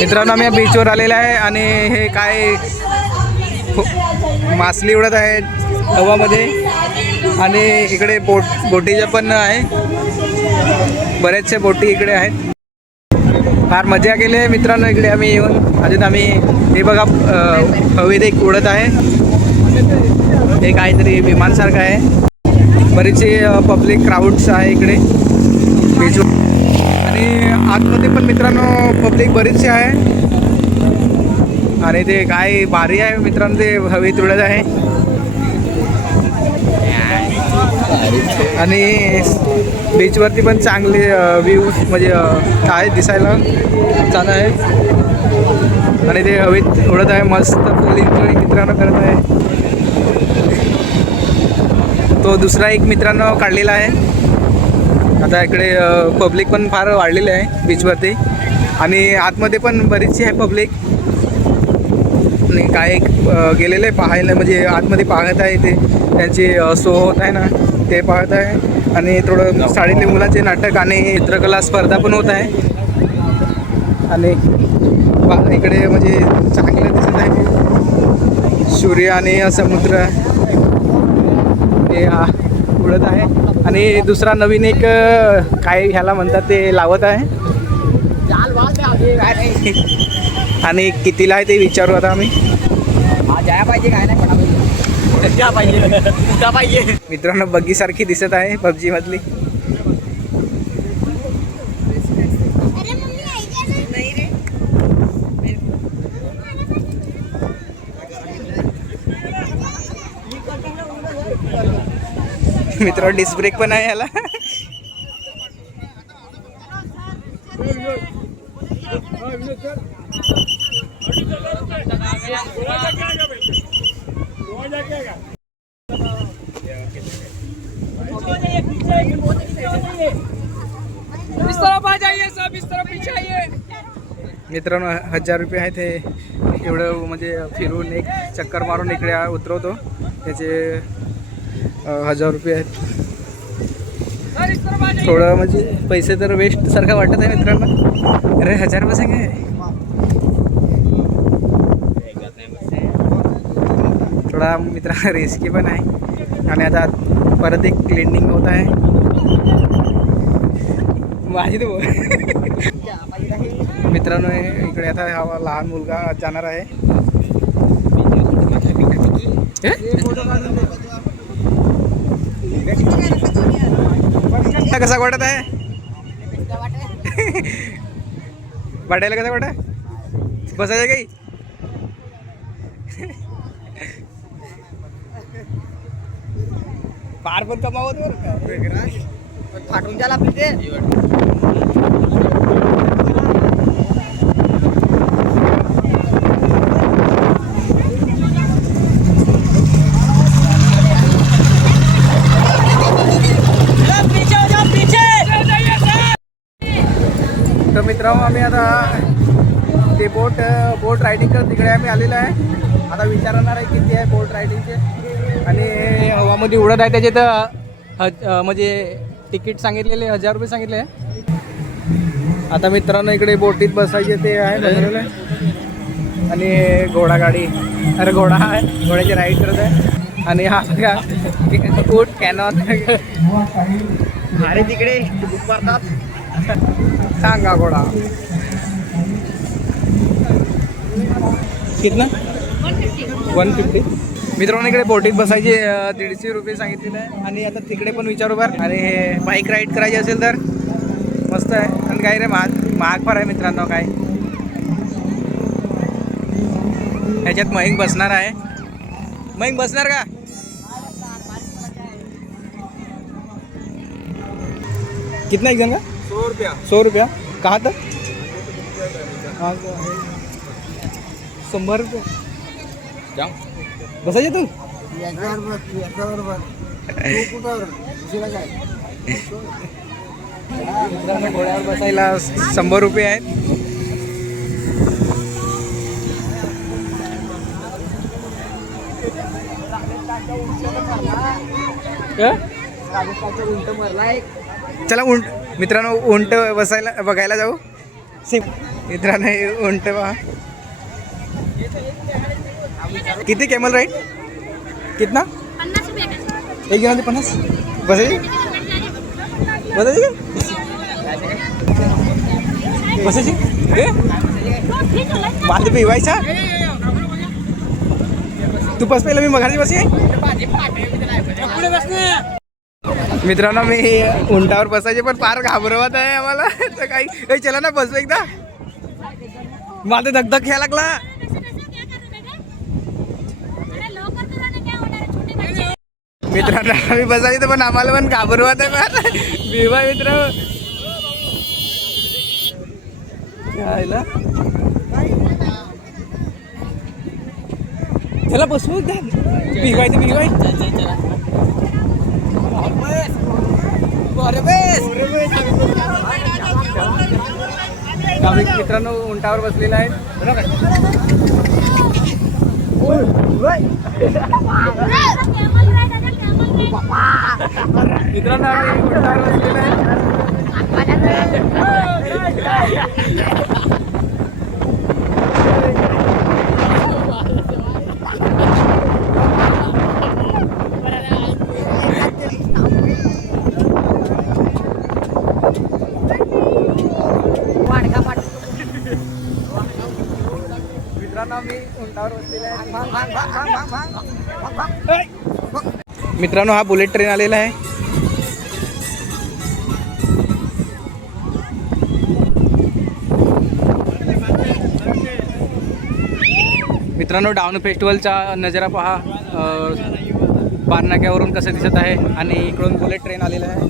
मित्रांनो आम्ही बीचवर आलेला आहे आणि हे काय मासली उडत आहेत हवामध्ये आणि इकडे बोटीच्या पण आहे, बरेचसे बोटी इकडे आहेत. फार मजा केली आहे मित्रांनो इकडे आम्ही येऊन. अजून आम्ही हे बघा हवेत एक उडत आहे, हे काहीतरी विमानसारखं आहे. बरेचसे पब्लिक क्राऊड्स आहे इकडे बीचवर आणि आतमध्ये पण मित्रांनो पब्लिक बरीचशी आहे. आणि ते काय भारी आहे मित्रांनो, ते हवेत उडत आहे आणि बीचवरती पण चांगले व्ह्यूज म्हणजे आहे, दिसायला छान आहे आणि ते हवेत उडत आहे. मस्त फुल एन्जॉय मित्रांनो करत आहे. तो दुसरा एक मित्रांनो काढलेला आहे. आता इकडे पब्लिक पण फार वाढलेली आहे बीचवरती आणि आतमध्ये पण बरीचशी आहे पब्लिक. आणि काय गेलेले पाहायला म्हणजे आतमध्ये पाहत आहे, ते त्यांची शो होत आहे ना ते पाहत आहे. आणि थोडं शाळेतले मुलांचे नाटक आणि चित्रकला स्पर्धा पण होत आहे. आणि इकडे म्हणजे चांगलं दिसत आहे, सूर्य आणि समुद्र हे उडत आहे. आणि दुसरा नवीन एक काय ह्याला म्हणतात ते लावत आहे आणि कितीला आहे ते विचारू आता आम्ही. जाया पाहिजे काय नाही पाहिजे मित्रांनो बग्गी सारखी दिसत आहे पबजी मधली. मित्रांनो डिस्क ब्रेक पण आहे ह्याला. मित्रांनो 1000 रुपये आहेत हे, एवढं म्हणजे फिरून एक चक्कर मारून इकडे उतरवतो, त्याचे 1000 रुपये आहेत. थोडं म्हणजे पैसे तर वेस्ट सारखं वाटत आहे मित्रांनो. अरे 1000 रुपये सांगे, थोडा मित्रांनो रिस्की पण आहे. आणि आता परत एक क्लिनिंग होत आहे माझी तो मित्रांनो. इकडे आता हा लहान मुलगा जाणार आहे. कसा वाटत आहे वाटायला, कसा वाटा बसायचं काही. फार पण कमावत फाटून द्यायला आपली ते. तर मित्रांनो आम्ही आता ते बोट रायडिंग करत तिकडे आम्ही आलेलो आहे. आता विचारणार आहे किती आहे बोट रायडिंगचे. आणि हवामध्ये उडत आहे त्याचे तर म्हणजे तिकीट सांगितलेले 1000 रुपये सांगितले आहे. आता मित्रांनो इकडे बोटीत बसायचे ते आहे बनवलेलं आहे. आणि घोडागाडी, अरे घोडा आहे, घोड्याची राईड करत आहे. आणि हा बघा ऊट कॅनॉन, अरे तिकडे मारतात सांगा घोडा कितना 150. मित्रांनो इकडे बोटीत बसायचे 150 रुपये सांगितलेले आहे. आणि आता तिकडे पण विचारू बरं. आणि हे बाईक राईड करायची असेल तर मस्त आहे. आणि काय रे महाग फार आहे मित्रांनो. काय ह्याच्यात मयंक बसणार आहे. मयंक बसणार का? कितना एक जन का? 100 रुपया. 100 रुपया. कहाँ तक? हाँ 100 रुपये. जाऊ बसायचे तू घोड्यावर बसायला 100 रुपये आहेत. चला उंट मित्रांनो, उंट बसायला बघायला जाऊ. मित्रांनो हे उंट पहा. किती कॅमल राईड कितना 50 रुपये का. एक जणांचे 50 बसायचे बसायचे बसायची माझं पिवायचा तू बस पहिला मी मगाशी बसे. मित्रांनो मी उंटावर बसायचे पण फार घाबरवत आहे आम्हाला तर काही काही चला ना बसू एकदा. माझं धगधग घ्यायला लागला. मित्रांनो आम्ही बसायचं पण आम्हाला पण घाबरवत आहे विवा मित्र. चला बसू भिगायचं भिगाय. मित्रांनो उंटावर बसलेला आहे. मित्रांनो आम्ही उंटावर बसलेला आहे. मित्रांनो आम्ही उंटावर बसलेला आहे. मित्रांनो हा बुलेट ट्रेन आलेला आहे. मित्रांनो डाऊन फेस्टिवलचा नजारा पहा. बारनाक्यावरून कसं दिसत आहे आणि इकडून बुलेट ट्रेन आलेला आहे.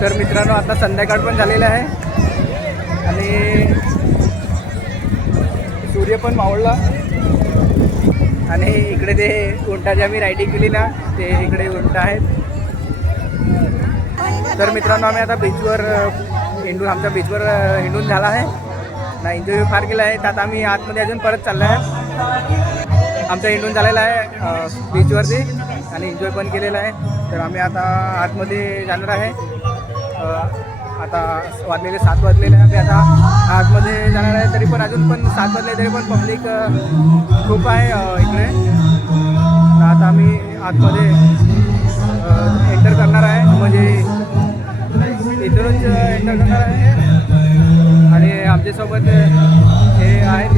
तर मित्रांनो आता संध्याकाळ पण झालेला आहे आणि सूर्य पण मावळला आणि इकडे ते उंटाची आम्ही रायडिंग केली ना ते इकडे उंट आहेत. तर मित्रांनो आम्ही आता बीचवर हिंडून आमच्या बीचवर हिंडून झाला आहे ना. एन्जॉय फार केला आहे. तर आता आम्ही आतमध्ये अजून परत चाललो आहे. आमचं हिंडून झालेलं आहे बीचवरती आणि एन्जॉय पण केलेला आहे. तर आम्ही आता आतमध्ये जाणार आहे. आता वाजलेले 7 वाजलेले आहे. आम्ही आता आतमध्ये जाणार आहे. तरी पण अजून पण 7 वाजले तरी पण पब्लिक खूप आहे इकडे. आता आम्ही आतमध्ये एंटर करणार आहे म्हणजे इथूनच एंटर करणार आहे. आणि आमच्यासोबत हे आहेत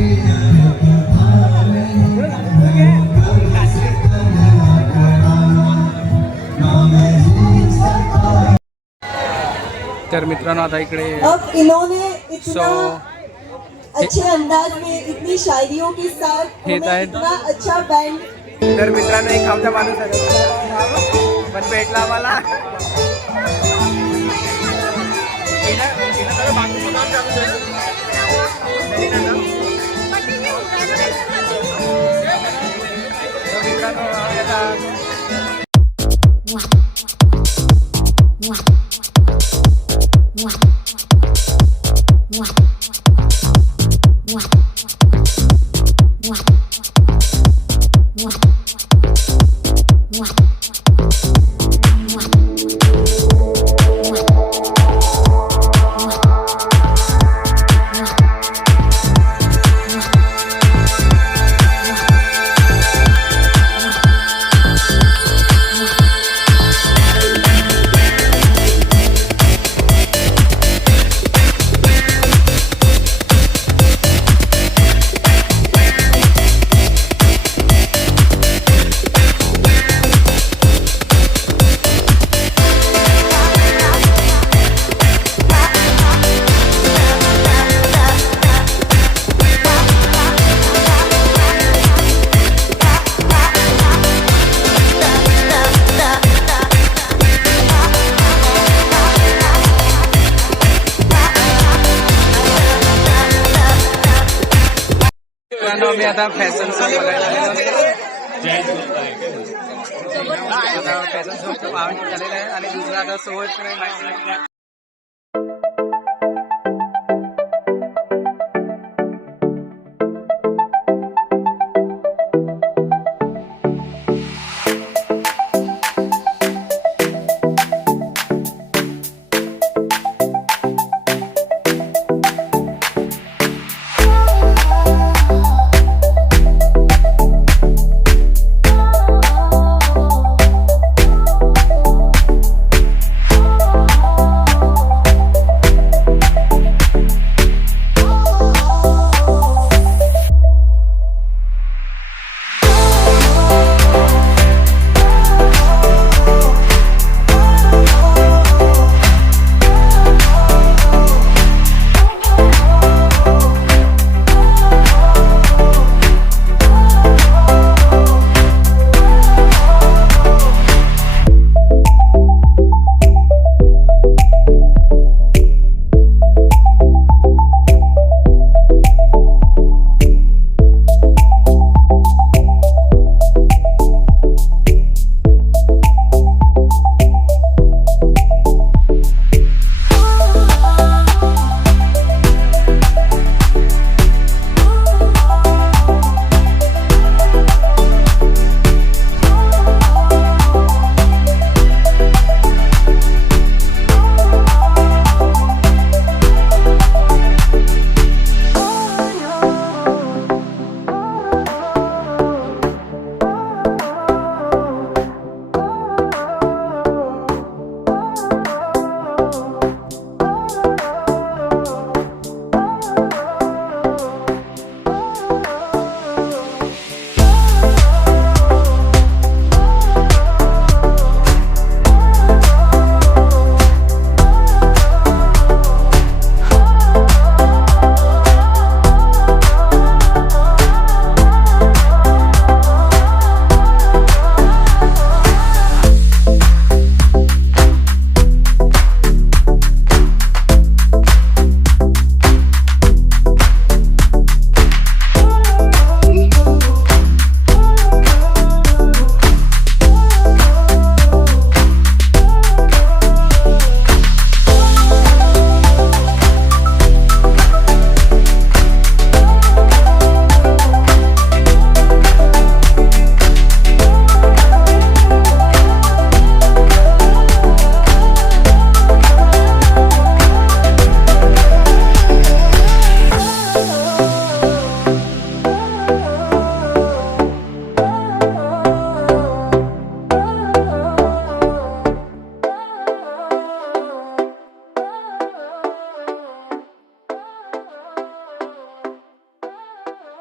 तर मित्रांनो आता इकडे अब इन्होंने इतना So, अच्छे अंदाज में इतनी शायरियों के साथ हे हमें तर इतना अच्छा बैंड. तर मित्रांनो एक आमचा माणूस आहे पण भेटला आम्हाला. मित्रांनो मी आता फॅशन शो बघायला आता फॅशन शोचं पाहणी झालेलं आहे आणि दुसरा आता सोबत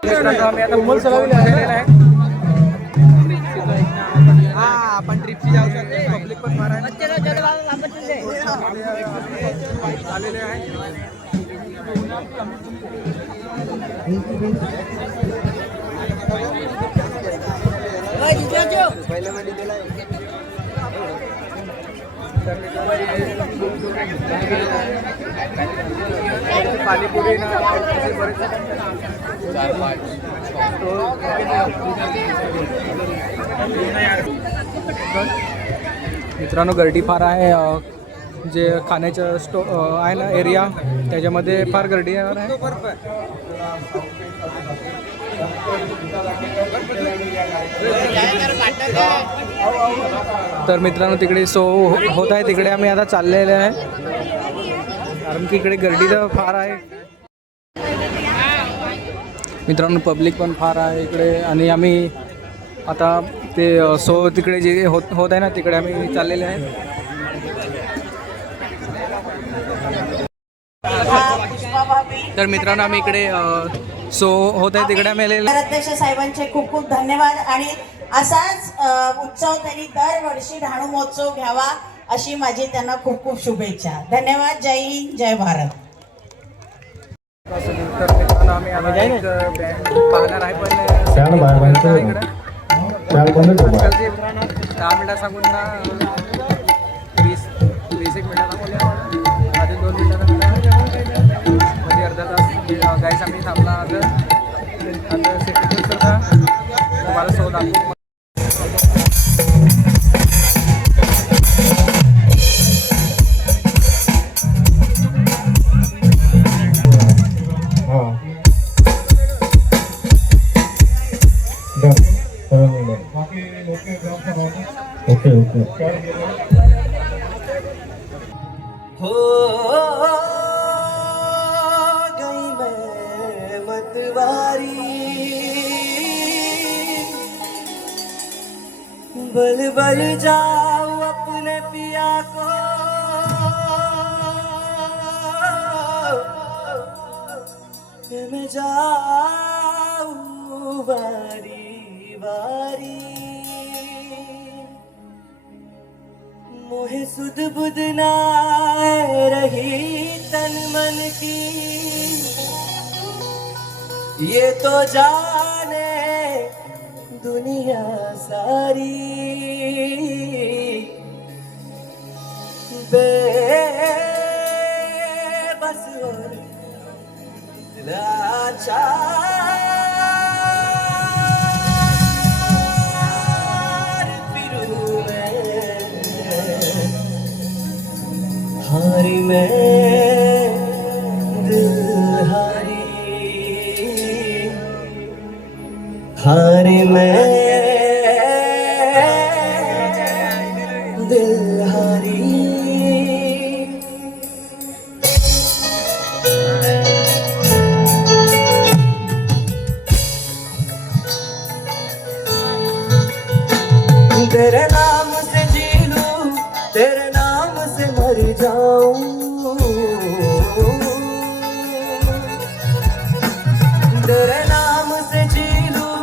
मित्रांनो आम्ही आता मोल गेलेला आहे. हा आपण ट्रिपची जाऊ शकतो. पब्लिक पण फार आहे. आलेले आहे. पाणीपुरी ना मित्रांनो गर्दी फार आहे. जे खाण्याचं आहे ना एरिया त्याच्यामध्ये फार गर्दी आहे. तर मित्रांनो तिकडे सो होत आहे. तिकडे आम्ही आता चाललेले आहे कारण की इकडे गर्दी तर फार आहे. मित्रांनो पब्लिक पण फार आहे इकडे आणि आम्ही आता ते सो तिकडे जे होत आहे ना तिकडे आम्ही चाललेले आहे. तर मित्रांनो आम्ही इकडे सो होत आहे तिकडे आम्ही आलेले. अध्यक्ष साहेबांचे खूप खूप धन्यवाद आणि असाच उत्सव त्यांनी दरवर्षी डहाणू महोत्सव घ्यावा अशी माझी त्यांना खूप खूप शुभेच्छा. धन्यवाद. जय हिंद, जय भारत. तर मित्रांनो आम्ही आता एक बँड पाहणार आहे पण 10 मिनिटं सांगून ना 20 एक मिनिटं सांगून आधी 2 मिनिटं म्हणजे अर्धा तास गाईस आम्ही थांबला. आता सेटिंग करता तुम्हाला सो दाखवू. ओके हो गई मैं मतवारी बल बल जाऊं अपने पिया को मैं जाऊं बारी बारी मोहे सुध बुध ना रही तन मन की ये तो जाने दुनिया सारी बेबस और लाचार फिरूं मैं हारी मैं दिल हारी मैं दिल हारी. तेरे नाम से जी लूं, तेरे नाम से मर जाऊं, तेरे नाम से जी लूं,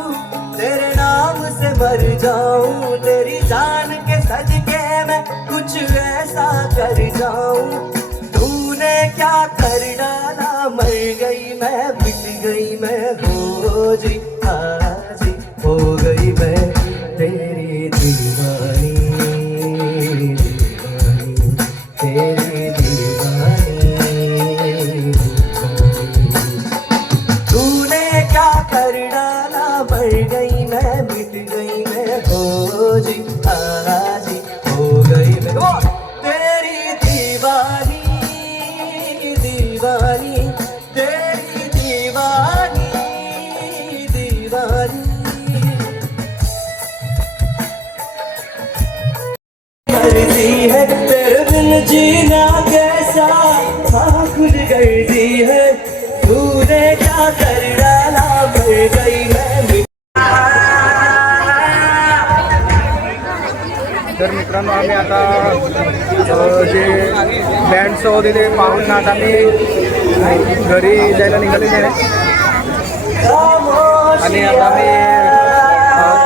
तेरे नाम से मर जाऊं, तेरी जान के सदके मैं कुछ ऐसा कर जाऊं. तूने क्या कर डाला, मर गई मैं, मिट गई मैं, हो जी आज हो गई मैं तेरी दीवानी, दीवानी तेरी दीवानी, तूने क्या कर डाला, मर गई मैं, मिट गई मैं, हो जी आज हो गई मैं तेरी दीवानी, दीवानी तेरी दीवानी, दीवानी. मर्जी है तेरे बिन जीना कैसा, हाँ खुद गर्जी है, तूने क्या कर डाला, मर गई मैं. तर मित्रांनो आम्ही आता जे बँड शो होते ते पाहून आता आम्ही घरी जायला निघालेले आहे. आणि आता मी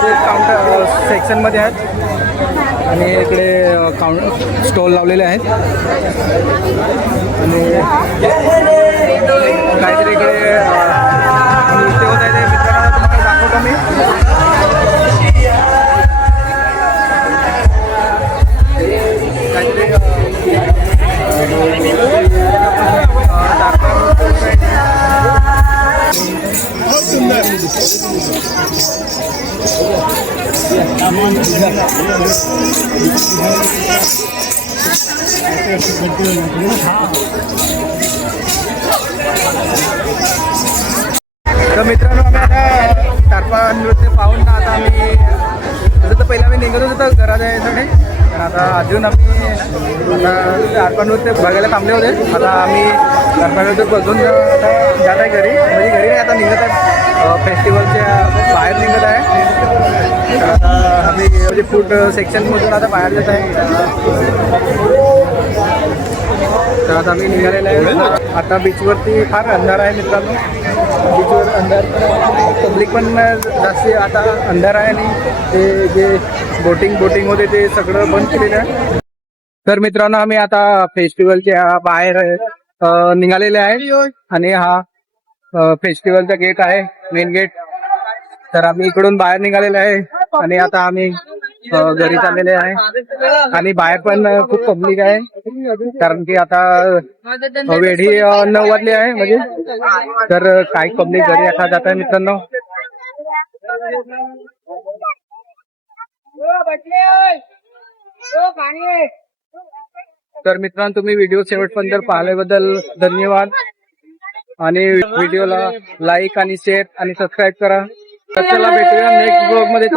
फूड काउंटर सेक्शनमध्ये आहेत आणि इकडे स्टॉल लावलेले आहेत आणि काहीतरी इकडे नृत्य होत आहे ते मित्रांनो तुम्हाला दाखवतो मी. तर मित्रांनो आम्ही आता तारपा नृत्य पाहून ना आता आम्ही तसं तर पहिला आम्ही निघत होतो घरात यायसाठी पण आता अजून आम्ही आता तारपा नृत्य बघायला थांबले होते. आता आम्ही तारपा नृत्य बघून आता जात आहे घरी म्हणजे घरी नाही आता निघत आहे फेस्टिवलच्या बाहेर निघत आहे. तर आता आम्ही म्हणजे फूड सेक्शनमधून आता बाहेर जात आहे. तर आता आम्ही निघालेलं आहे. आता बीचवरती फार अंधार आहे मित्रांनो. बीचवर अंधार पब्लिक पण जास्त आता अंधार आहे आणि ते जे बोटिंग होते ते सगळं बंद केलेलं आहे. तर मित्रांनो आम्ही आता फेस्टिवलच्या बाहेर निघालेले आहे आणि हा फेस्टिवलचा गेट आहे मेन गेट. तर आम्ही इकडून बाहेर निघालेले आहे आणि आता आम्ही घरी चाललेले आहे आणि बाहेर पण खूप पब्लिक आहे कारण की आता वेळी 9 वाजले आहे म्हणजे. तर काही पब्लिक घरी आता जात आहे मित्रांनो. तर मित्रांनो तुम्ही व्हिडिओ शेवटपर्यंत पाहिल्याबद्दल धन्यवाद आणि व्हिडिओला लाईक आणि शेअर आणि सबस्क्राईब करा. तर चला भेटूया नेक्स्ट ब्लॉग मध्ये.